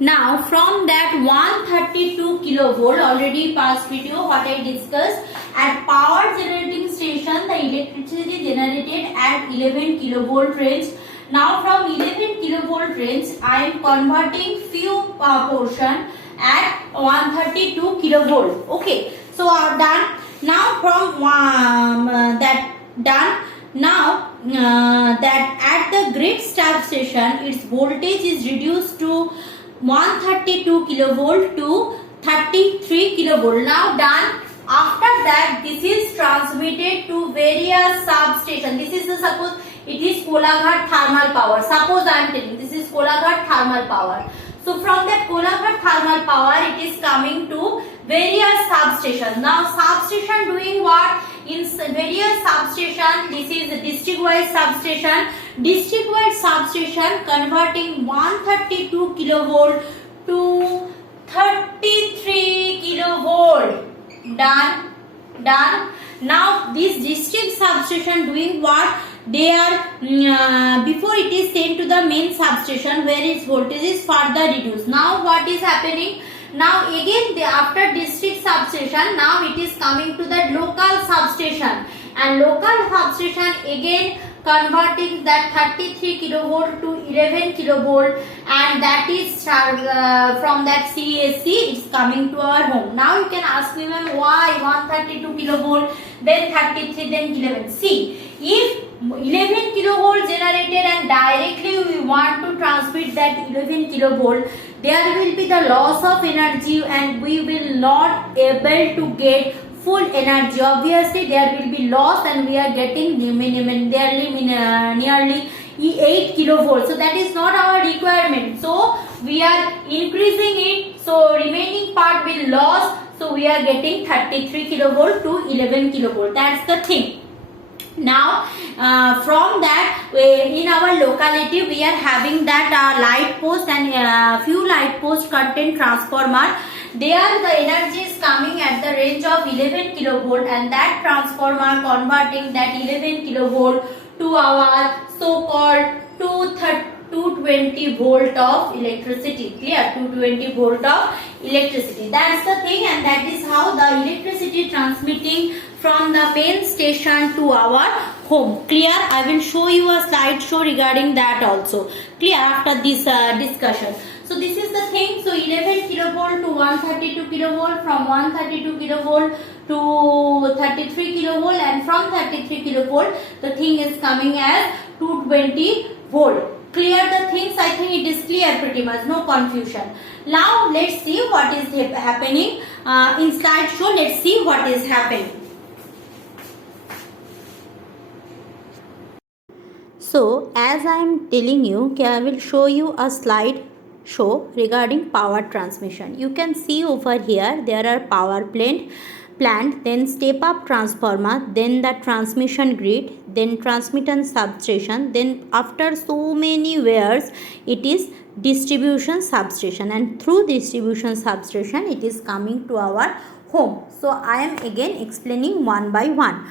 Now from that 132 kilovolt, already past video what I discussed, at power generating station the electricity generated at 11 kilovolt range. Now from 11 kilovolt range I am converting few portion at 132 kilovolt. Okay, so done. Now from that done. Now that at the grid substation its voltage is reduced to 132 kilovolt to 33 kilovolt. Now done. After that, this is transmitted to various substations. This is the suppose it is Kolaghat thermal power. Suppose I am telling this is Kolaghat thermal power. So from that Kolaghat thermal power, it is coming to various substations. Now substation doing what? In various substation, this is district wise substation. District wise substation converting 132 kilovolt to 33 kilovolt. Done. Now this district substation doing what? They are before it is sent to the main substation where its voltage is further reduced. Now what is happening? Now again after district substation, now it is coming to the local substation, and local substation again converting that 33 kilovolt to 11 kilovolt, and that is from that CSC it's coming to our home. Now you can ask me, ma'am, why 132 kilovolt, then 33, then 11? See, if 11 kilovolt generated and directly we want to transmit that 11 kilovolt, there will be the loss of energy and we will not able to get full energy. Obviously there will be loss and we are getting nearly 8 kilovolts. So that is not our requirement. So we are increasing it. So remaining part will loss. So we are getting 33 kilovolt to 11 kilovolt. That's the thing. Now from that in our locality we are having that light post and few light post contain transformer. There the energy is coming at the range of 11 kilovolt, and that transformer converting that 11 kilovolt to our so called 220 volt of electricity. Clear? 220 volt of electricity. That's the thing, and that is how the electricity transmitting from the main station to our home. Clear? I will show you a slideshow regarding that also. Clear? After this discussion. So this is the thing. So 11 kilovolt to 132 kilovolt, from 132 kilovolt to 33 kilovolt, and from 33 kilovolt the thing is coming as 220 volt. Clear the things? I think it is clear pretty much, no confusion. Now let's see what is happening in slideshow. Let's see what is happening. So as I am telling you, I will show you a slide show regarding power transmission. You can see over here there are power plant, then step up transformer, then the transmission grid, then transmitter substation, then after so many years it is distribution substation, and through distribution substation it is coming to our home. So I am again explaining one by one.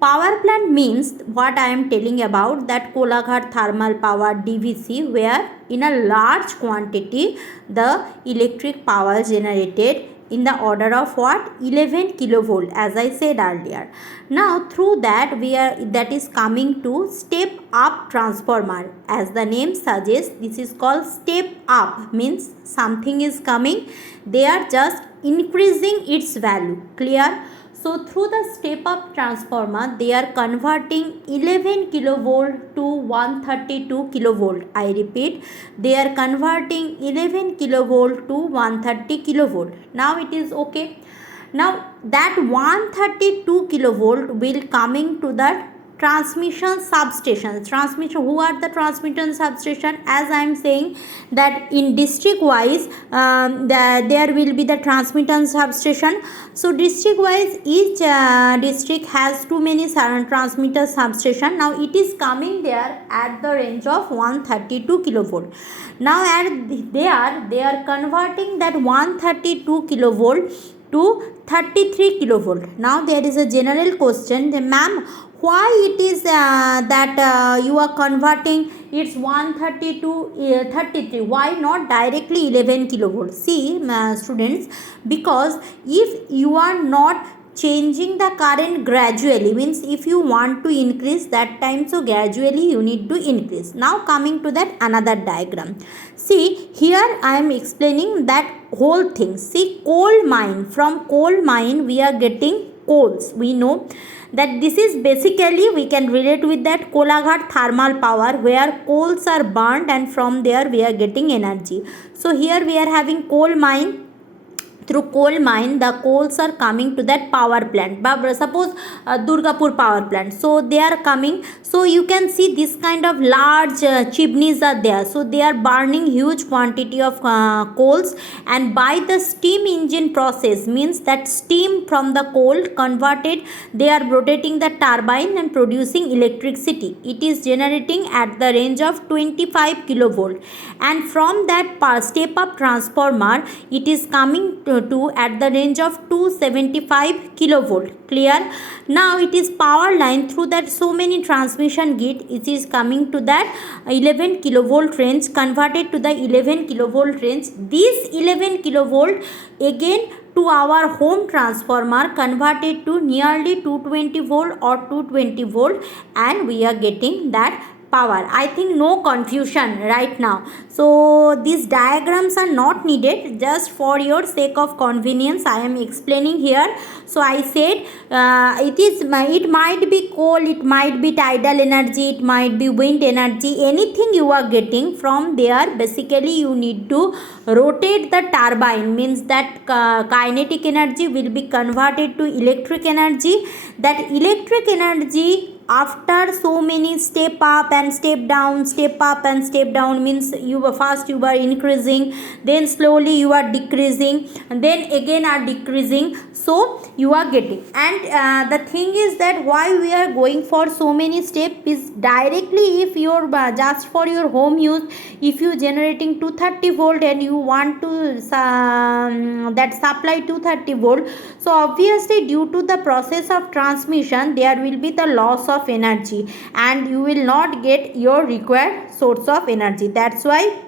Power plant means what I am telling about, that Kolaghat thermal power DVC, where in a large quantity the electric power generated in the order of what? 11 kilovolt, as I said earlier. Now through that that is coming to step up transformer. As the name suggests, this is called step up, means something is coming, they are just increasing its value. Clear? So through the step up transformer they are converting 11 kilovolt to 132 kilovolt. I repeat, they are converting 11 kilovolt to 130 kilovolt. Now it is okay. Now that 132 kilovolt will coming to the transmission substation. Who are the transmission substation? As I am saying that in district wise there will be the transmission substation. So district wise each district has too many transmitter substation. Now it is coming there at the range of 132 kilovolt. Now they are converting that 132 kilovolt to 33 kilovolt. Now there is a general question, ma'am, why it is that you are converting it's 130 to 33, why not directly 11 kilovolt? See students, because if you are not changing the current gradually, means if you want to increase that time, so gradually you need to increase. Now coming to that another diagram, see here I am explaining that whole thing. See, coal mine, from coal mine we are getting coals. We know that this is basically, we can relate with that Kolaghat thermal power, where coals are burned and from there we are getting energy. So here we are having coal mine. Through coal mine the coals are coming to that power plant, but suppose Durgapur power plant, so they are coming. So you can see this kind of large chimneys are there, so they are burning huge quantity of coals, and by the steam engine process, means that steam from the coal converted, they are rotating the turbine and producing electricity. It is generating at the range of 25 kilovolt, and from that step up transformer it is coming to at the range of 275 kilovolt. Clear? Now it is power line, through that so many transmission gate, it is coming to that 11 kilovolt range, converted to the 11 kilovolt range. This 11 kilovolt again to our home transformer converted to nearly 220 volt or 220 volt, and we are getting that power. I think no confusion right now. So these diagrams are not needed, just for your sake of convenience I am explaining here. So I said it might be coal, it might be tidal energy, it might be wind energy, anything you are getting from there. Basically you need to rotate the turbine, means that kinetic energy will be converted to electric energy. That electric energy, after so many step up and step down, step up and step down, means you were first you were increasing, then slowly you are decreasing, and then again are decreasing, so you are getting. And the thing is that why we are going for so many steps is directly, if you're just for your home use, if you generating 230 volt and you want to that supply 230 volt, so obviously due to the process of transmission there will be the loss of energy, and you will not get your required source of energy. That's why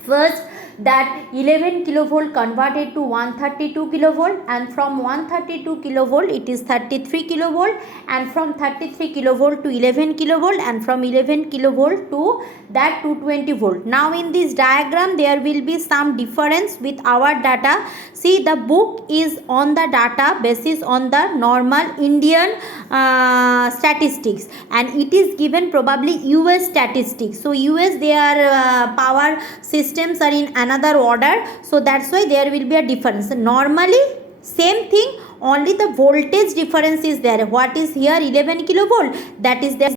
first that 11 kilovolt converted to 132 kilovolt, and from 132 kilovolt it is 33 kilovolt, and from 33 kilovolt to 11 kilovolt, and from 11 kilovolt to that 220 volt. Now in this diagram there will be some difference with our data. See, the book is on the data basis on the normal Indian statistics, and it is given probably US statistics. So US, their power systems are in another order, so that's why there will be a difference. Normally same thing, only the voltage difference is there. What is here 11 kilovolt, that is there